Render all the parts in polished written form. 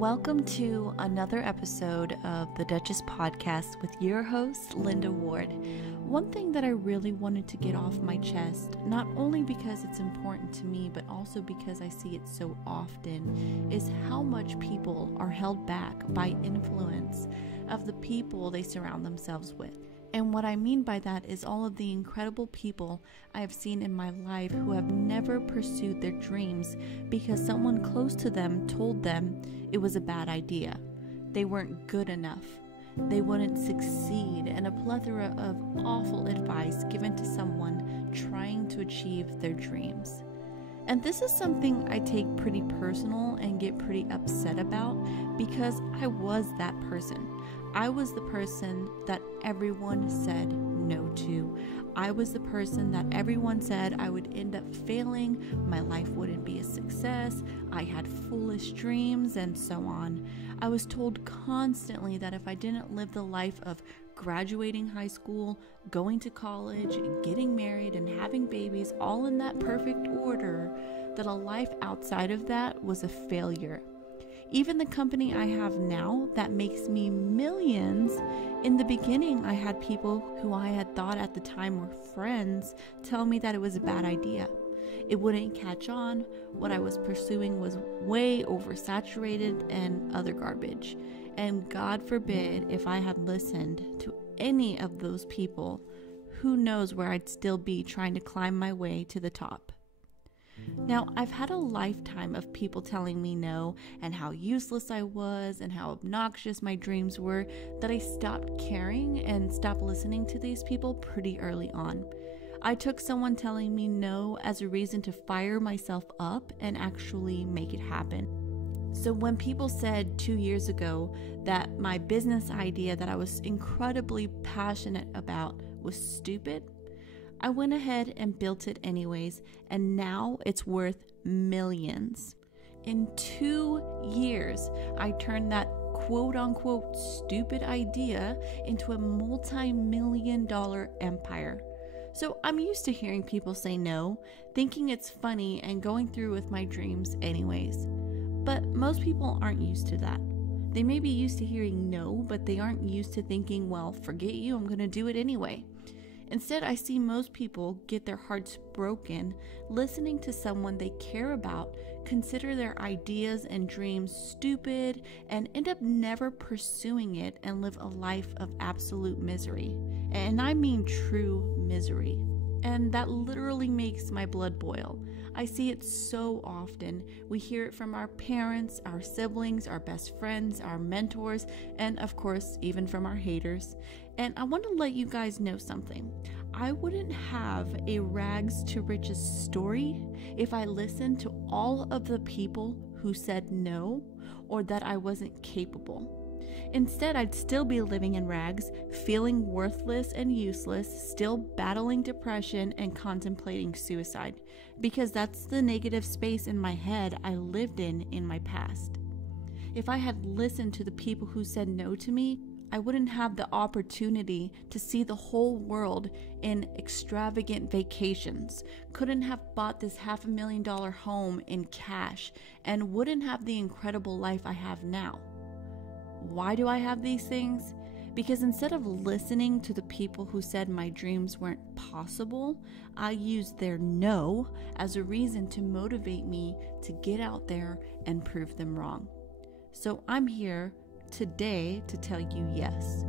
Welcome to another episode of the Duchess Podcast with your host, Linda Ward. One thing that I really wanted to get off my chest, not only because it's important to me, but also because I see it so often, is how much people are held back by influence of the people they surround themselves with. And what I mean by that is all of the incredible people I have seen in my life who have never pursued their dreams because someone close to them told them it was a bad idea. They weren't good enough. They wouldn't succeed, and a plethora of awful advice given to someone trying to achieve their dreams. And this is something I take pretty personal and get pretty upset about because I was that person. I was the person that everyone said no to. I was the person that everyone said I would end up failing, my life wouldn't be a success, I had foolish dreams, and so on. I was told constantly that if I didn't live the life of graduating high school, going to college, getting married, and having babies all in that perfect order, that a life outside of that was a failure. Even the company I have now that makes me millions, in the beginning I had people who I had thought at the time were friends tell me that it was a bad idea. It wouldn't catch on, what I was pursuing was way oversaturated and other garbage. And God forbid if I had listened to any of those people, who knows where I'd still be trying to climb my way to the top. Now, I've had a lifetime of people telling me no and how useless I was and how obnoxious my dreams were that I stopped caring and stopped listening to these people pretty early on. I took someone telling me no as a reason to fire myself up and actually make it happen. So when people said 2 years ago that my business idea that I was incredibly passionate about was stupid, I went ahead and built it anyways, and now it's worth millions. In 2 years, I turned that quote-unquote stupid idea into a multi-million-dollar empire. So I'm used to hearing people say no, thinking it's funny and going through with my dreams anyways. But most people aren't used to that. They may be used to hearing no, but they aren't used to thinking, well, forget you, I'm going to do it anyway. Instead, I see most people get their hearts broken listening to someone they care about, consider their ideas and dreams stupid, and end up never pursuing it and live a life of absolute misery. And I mean true misery. And that literally makes my blood boil. I see it so often. We hear it from our parents, our siblings, our best friends, our mentors, and of course, even from our haters. And I want to let you guys know something. I wouldn't have a rags to riches story if I listened to all of the people who said no or that I wasn't capable. Instead, I'd still be living in rags, feeling worthless and useless, still battling depression and contemplating suicide, because that's the negative space in my head I lived in my past. If I had listened to the people who said no to me, I wouldn't have the opportunity to see the whole world in extravagant vacations, couldn't have bought this $500,000 home in cash, and wouldn't have the incredible life I have now. Why do I have these things? Because instead of listening to the people who said my dreams weren't possible, I used their no as a reason to motivate me to get out there and prove them wrong. So I'm here today to tell you yes.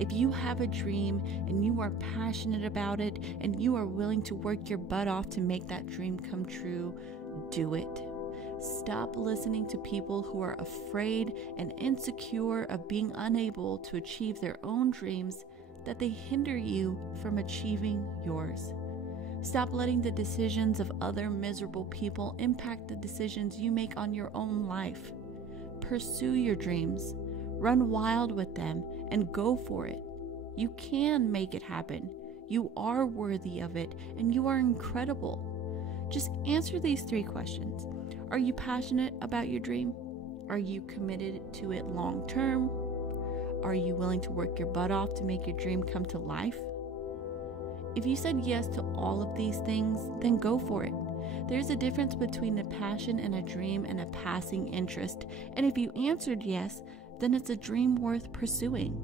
If you have a dream and you are passionate about it and you are willing to work your butt off to make that dream come true, do it. Stop listening to people who are afraid and insecure of being unable to achieve their own dreams, that they hinder you from achieving yours. Stop letting the decisions of other miserable people impact the decisions you make on your own life. Pursue your dreams, run wild with them, and go for it. You can make it happen. You are worthy of it, and you are incredible. Just answer these 3 questions. Are you passionate about your dream? Are you committed to it long term? Are you willing to work your butt off to make your dream come to life? If you said yes to all of these things, then go for it. There's a difference between a passion and a dream and a passing interest. And if you answered yes, then it's a dream worth pursuing.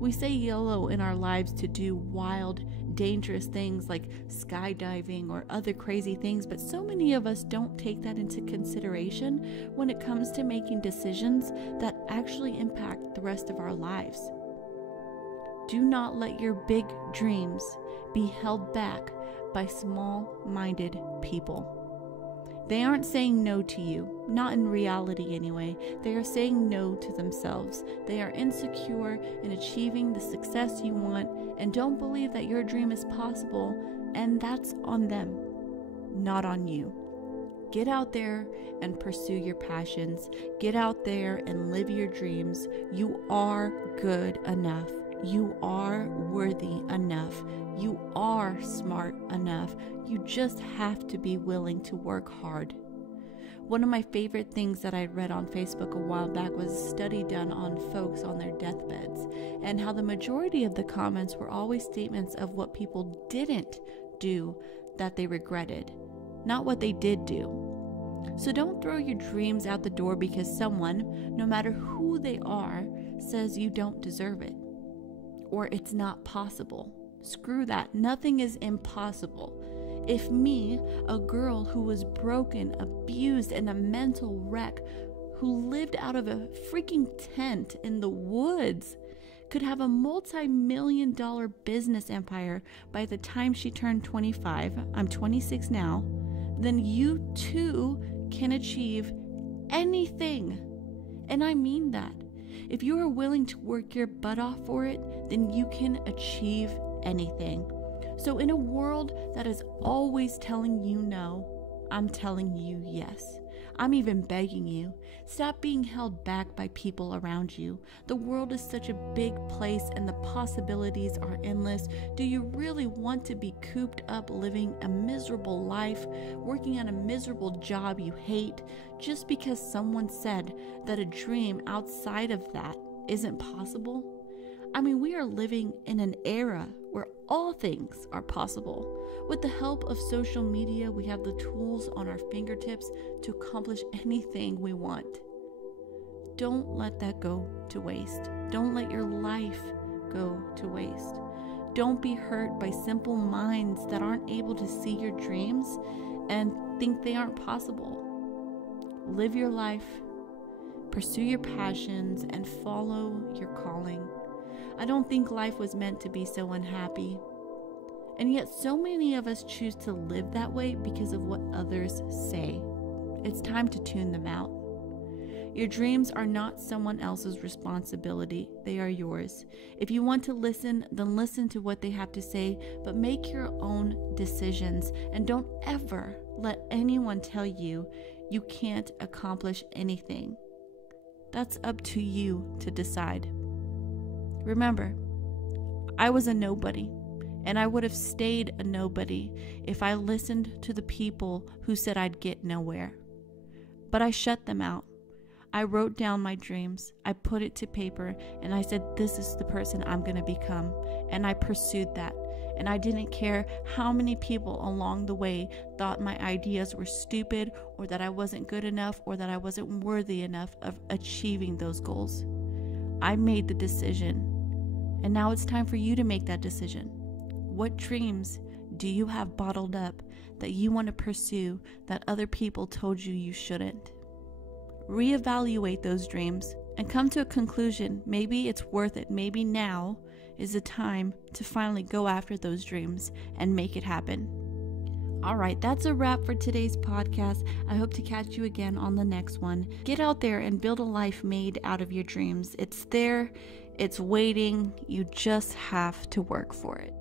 We say YOLO in our lives to do wild, dangerous things like skydiving or other crazy things, but so many of us don't take that into consideration when it comes to making decisions that actually impact the rest of our lives. Do not let your big dreams be held back by small-minded people. They aren't saying no to you, not in reality anyway. They are saying no to themselves. They are insecure in achieving the success you want and don't believe that your dream is possible, and that's on them, not on you. Get out there and pursue your passions. Get out there and live your dreams. You are good enough. You are worthy enough. You are smart enough. You just have to be willing to work hard. One of my favorite things that I read on Facebook a while back was a study done on folks on their deathbeds, and how the majority of the comments were always statements of what people didn't do that they regretted, not what they did do. So don't throw your dreams out the door because someone, no matter who they are, says you don't deserve it or it's not possible. Screw that. Nothing is impossible. If me, a girl who was broken, abused, and a mental wreck, who lived out of a freaking tent in the woods, could have a multi-million-dollar business empire by the time she turned 25, I'm 26 now, then you too can achieve anything. And I mean that. If you are willing to work your butt off for it, then you can achieve anything. So in a world that is always telling you no, I'm telling you yes. I'm even begging you, stop being held back by people around you. The world is such a big place and the possibilities are endless. Do you really want to be cooped up living a miserable life, working on a miserable job you hate, just because someone said that a dream outside of that isn't possible? I mean, we are living in an era where all things are possible. With the help of social media, we have the tools on our fingertips to accomplish anything we want. Don't let that go to waste. Don't let your life go to waste. Don't be hurt by simple minds that aren't able to see your dreams and think they aren't possible. Live your life, pursue your passions, and follow your calling. I don't think life was meant to be so unhappy. And yet so many of us choose to live that way because of what others say. It's time to tune them out. Your dreams are not someone else's responsibility. They are yours. If you want to listen, then listen to what they have to say, but make your own decisions. And don't ever let anyone tell you you can't accomplish anything. That's up to you to decide. Remember, I was a nobody, and I would have stayed a nobody if I listened to the people who said I'd get nowhere. But I shut them out. I wrote down my dreams, I put it to paper, and I said, this is the person I'm going to become. And I pursued that. And I didn't care how many people along the way thought my ideas were stupid, or that I wasn't good enough, or that I wasn't worthy enough of achieving those goals. I made the decision. And now it's time for you to make that decision. What dreams do you have bottled up that you want to pursue that other people told you you shouldn't? Reevaluate those dreams and come to a conclusion. Maybe it's worth it. Maybe now is the time to finally go after those dreams and make it happen. All right, that's a wrap for today's podcast. I hope to catch you again on the next one. Get out there and build a life made out of your dreams. It's there. It's waiting. You just have to work for it.